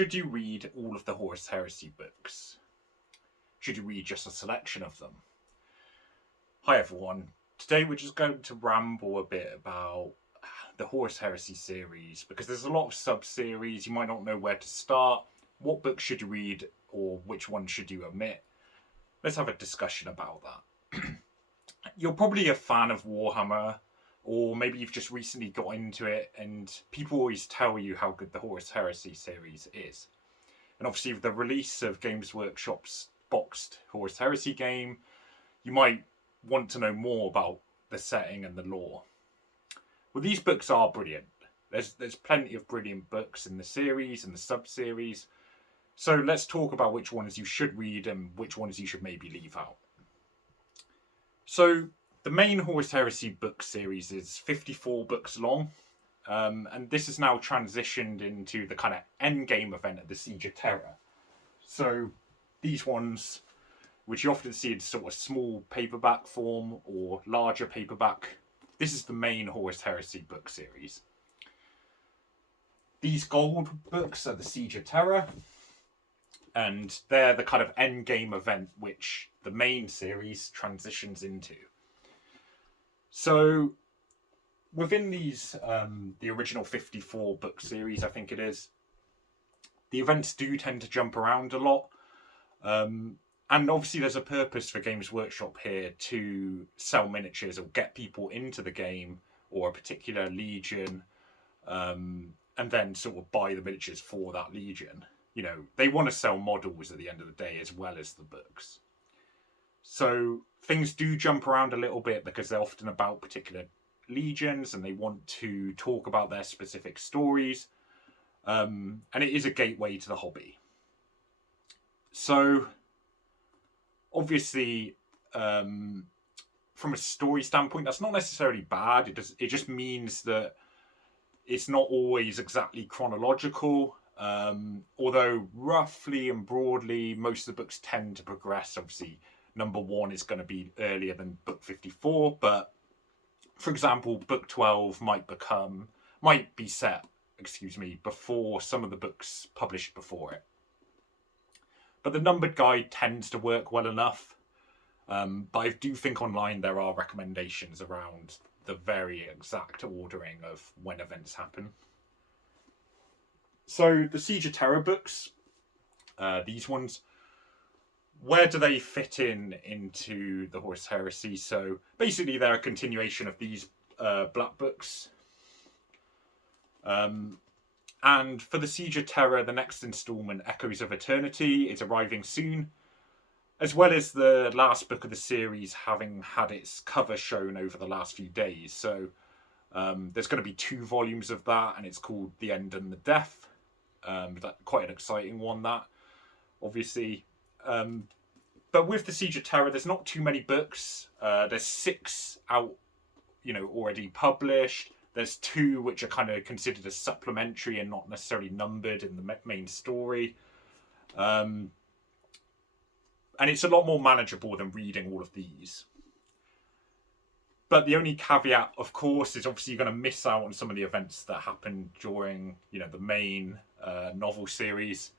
Should you read all of the Horus Heresy books? Should you read just a selection of them? Hi everyone. Today we're just going to ramble a bit about the Horus Heresy series because there's a lot of sub-series. You might not know where to start. What books should you read or which ones should you omit? Let's have a discussion about that. You're probably a fan of Warhammer, or maybe you've just recently got into it and people always tell you how good the Horus Heresy series is. And obviously with the release of Games Workshop's boxed Horus Heresy game, you might want to know more about the setting and the lore. Well, these books are brilliant. There's plenty of brilliant books in the series and the sub-series. So let's talk about which ones you should read and which ones you should maybe leave out. So the main Horus Heresy book series is 54 books long. And this is now transitioned into the kind of end game event of the Siege of Terra. So these ones, which you often see in sort of small paperback form or larger paperback, this is the main Horus Heresy book series. These gold books are the Siege of Terra, and they're the kind of end game event which the main series transitions into. So within these, the original 54 book series, I think it is, the events do tend to jump around a lot. And obviously there's a purpose for Games Workshop here to sell miniatures or get people into the game or a particular legion, and then sort of buy the miniatures for that legion. You know, they want to sell models at the end of the day as well as the books. So things do jump around a little bit because they're often about particular legions and they want to talk about their specific stories. And it is a gateway to the hobby. So obviously, from a story standpoint, that's not necessarily bad. It just means that it's not always exactly chronological. Although roughly and broadly, most of the books tend to progress. Obviously, number 1 is going to be earlier than book 54, but for example, book 12 might be set, before some of the books published before it. But the numbered guide tends to work well enough. But I do think online there are recommendations around the very exact ordering of when events happen. So the Siege of Terra books, these ones, where do they fit into the Horus Heresy? So basically they're a continuation of these black books. And for the Siege of Terra, the next installment, Echoes of Eternity, is arriving soon, as well as the last book of the series having had its cover shown over the last few days. So there's going to be 2 volumes of that, and it's called The End and the Death. Quite an exciting one, that, obviously. But with the Siege of Terra, there's not too many books. There's 6 out, already published. There's 2 which are kind of considered as supplementary and not necessarily numbered in the main story. And it's a lot more manageable than reading all of these. But the only caveat, of course, is obviously you're going to miss out on some of the events that happen during, the main novel series.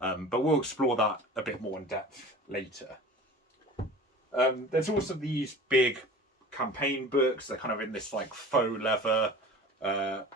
But we'll explore that a bit more in depth later. There's also these big campaign books. They're kind of in this like faux leather. They're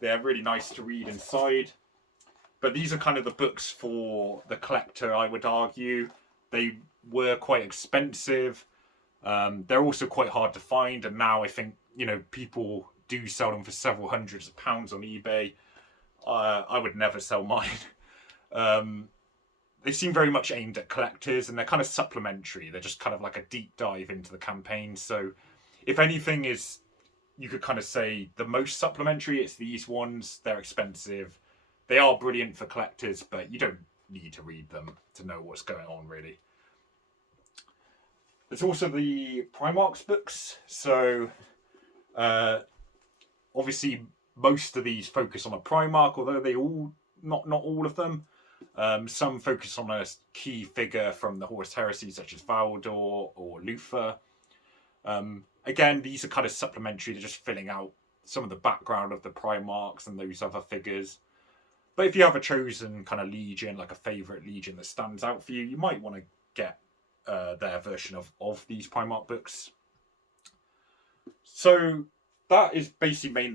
really nice to read inside. But these are kind of the books for the collector, I would argue. They were quite expensive. They're also quite hard to find, and now I think people do sell them for several hundreds of pounds on eBay. I would never sell mine. They seem very much aimed at collectors, and they're kind of supplementary. They're just kind of like a deep dive into the campaign. So if anything is, you could kind of say the most supplementary, it's these ones. They're expensive. They are brilliant for collectors, but you don't need to read them to know what's going on, really. There's also the primarchs books. So obviously most of these focus on a primarch, although they all, not all of them. Some focus on a key figure from the Horus Heresy, such as Valdor or Luther. Again, these are kind of supplementary. They're just filling out some of the background of the primarchs and those other figures. But if you have a chosen kind of legion, like a favourite legion that stands out for you, you might want to get their version of these Primarch books. So that is basically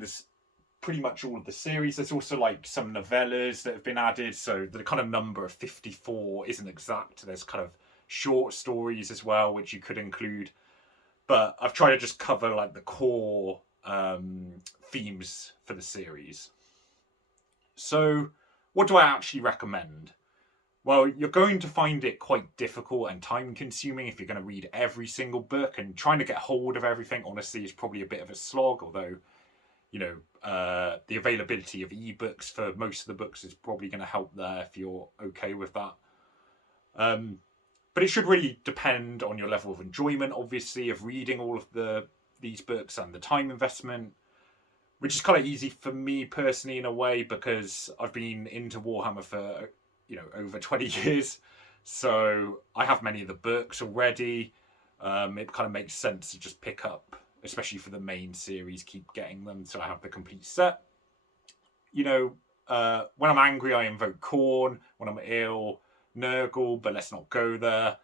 pretty much all of the series. There's also like some novellas that have been added, so the kind of number of 54 isn't exact. There's kind of short stories as well, which you could include. But I've tried to just cover like the core themes for the series. So what do I actually recommend? Well, you're going to find it quite difficult and time consuming if you're going to read every single book, and trying to get hold of everything, honestly, is probably a bit of a slog, although, you know, the availability of ebooks for most of the books is probably going to help there if you're okay with that. But it should really depend on your level of enjoyment, obviously, of reading all of these books and the time investment, which is kind of easy for me personally in a way, because I've been into Warhammer for, over 20 years. So I have many of the books already. It kind of makes sense to just pick up, especially for the main series, keep getting them so I have the complete set. When I'm angry, I invoke Khorne. When I'm ill, Nurgle, but let's not go there.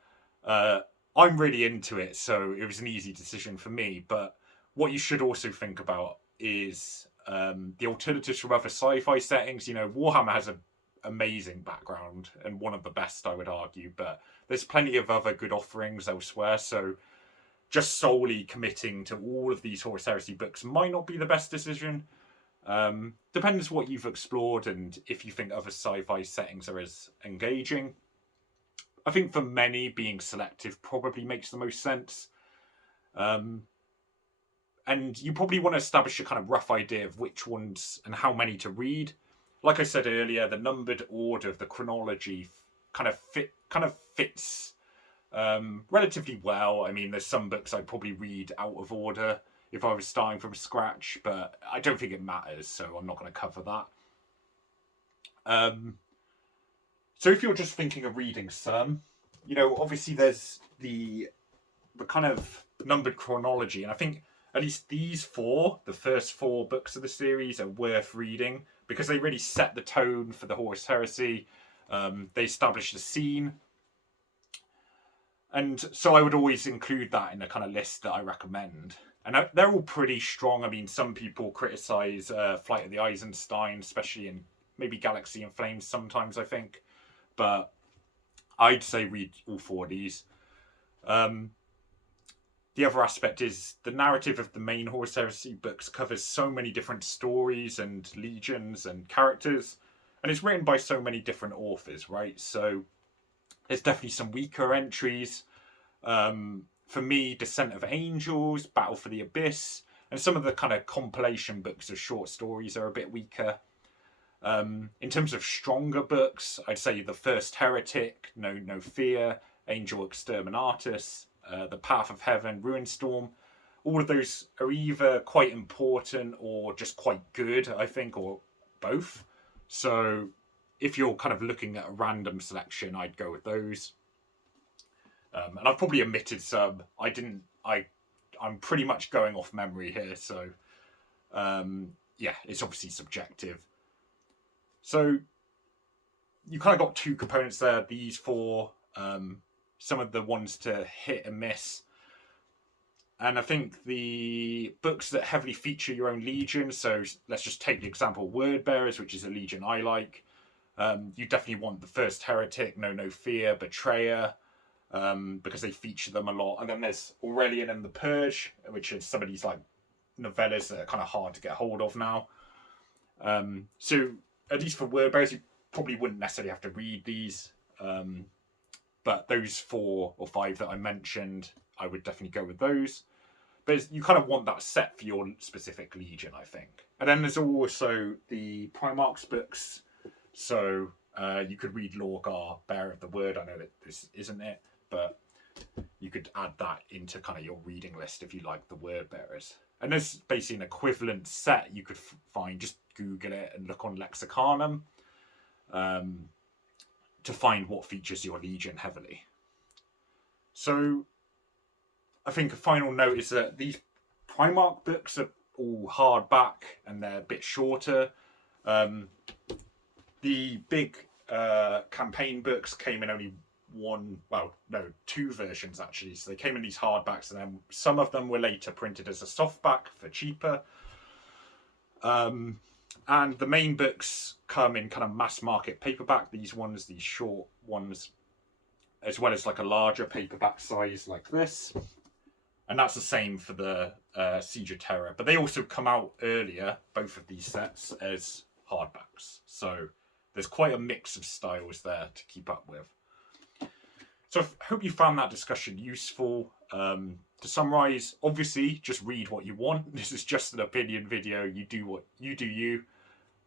I'm really into it, so it was an easy decision for me. But what you should also think about is the alternatives from other sci-fi settings. Warhammer has an amazing background, and one of the best, I would argue, but there's plenty of other good offerings elsewhere. So just solely committing to all of these Horus Heresy books might not be the best decision. Depends what you've explored and if you think other sci-fi settings are as engaging. I think for many, being selective probably makes the most sense. And you probably want to establish a kind of rough idea of which ones and how many to read. Like I said earlier, the numbered order of the chronology kind of fits relatively well. I mean, there's some books I'd probably read out of order if I was starting from scratch, but I don't think it matters, so I'm not going to cover that. So if you're just thinking of reading some, obviously there's the kind of numbered chronology, and I think at least the first four books of the series, are worth reading because they really set the tone for the Horus Heresy. They establish the scene. And so I would always include that in the kind of list that I recommend. And they're all pretty strong. I mean, some people criticise Flight of the Eisenstein, especially in maybe Galaxy in Flames sometimes, I think. But I'd say read all four of these. The other aspect is the narrative of the main Horus Heresy books covers so many different stories and legions and characters. And it's written by so many different authors, right? So there's definitely some weaker entries. For me, Descent of Angels, Battle for the Abyss, and some of the kind of compilation books of short stories are a bit weaker. In terms of stronger books, I'd say The First Heretic, No Fear, Angel Exterminatus, The Path of Heaven, Ruinstorm. All of those are either quite important or just quite good, I think, or both. So if you're kind of looking at a random selection, I'd go with those. And I've probably omitted some. I'm pretty much going off memory here, so it's obviously subjective. So you kind of got two components there. These four, some of the ones to hit and miss. And I think the books that heavily feature your own legion, so let's just take the example Word Bearers, which is a legion I like. You definitely want The First Heretic, No Fear, Betrayer, because they feature them a lot. And then there's Aurelian and the Purge, which are some of these like novellas that are kind of hard to get hold of now. So at least for Word Bearers, you probably wouldn't necessarily have to read these. But those 4 or 5 that I mentioned, I would definitely go with those. But you kind of want that set for your specific legion, I think. And then there's also the primarchs books. So you could read Lorgar, Bearer of the Word. I know that this isn't it, but you could add that into kind of your reading list if you like the Word Bearers. And there's basically an equivalent set you could find. Just Google it and look on Lexicanum to find what features your legion heavily. So I think a final note is that these Primarch books are all hardback and they're a bit shorter. The big campaign books came in only two versions actually. So they came in these hardbacks, and then some of them were later printed as a softback for cheaper. And the main books come in kind of mass market paperback. These short ones, as well as like a larger paperback size like this. And that's the same for the Siege of Terra. But they also come out earlier, both of these sets, as hardbacks. So there's quite a mix of styles there to keep up with. So I hope you found that discussion useful. To summarise, obviously, just read what you want. This is just an opinion video. You do what you do.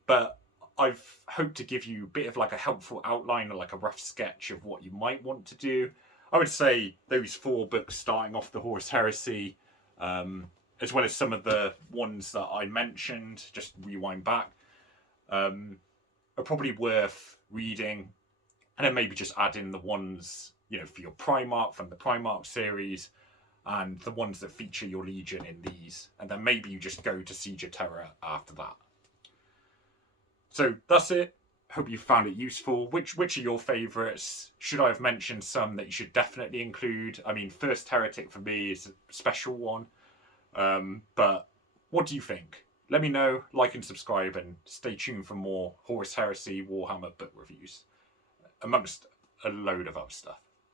But I've hoped to give you a bit of like a helpful outline or like a rough sketch of what you might want to do. I would say those 4 books starting off the Horus Heresy, as well as some of the ones that I mentioned, just rewind back, are probably worth reading. And then maybe just add in the ones, for your Primarch from the Primarch series, and the ones that feature your Legion in these. And then maybe you just go to Siege of Terra after that. So that's it. Hope you found it useful. Which are your favourites? Should I have mentioned some that you should definitely include? I mean, First Heretic for me is a special one. But what do you think? Let me know, like and subscribe, and stay tuned for more Horus Heresy Warhammer book reviews, amongst a load of other stuff.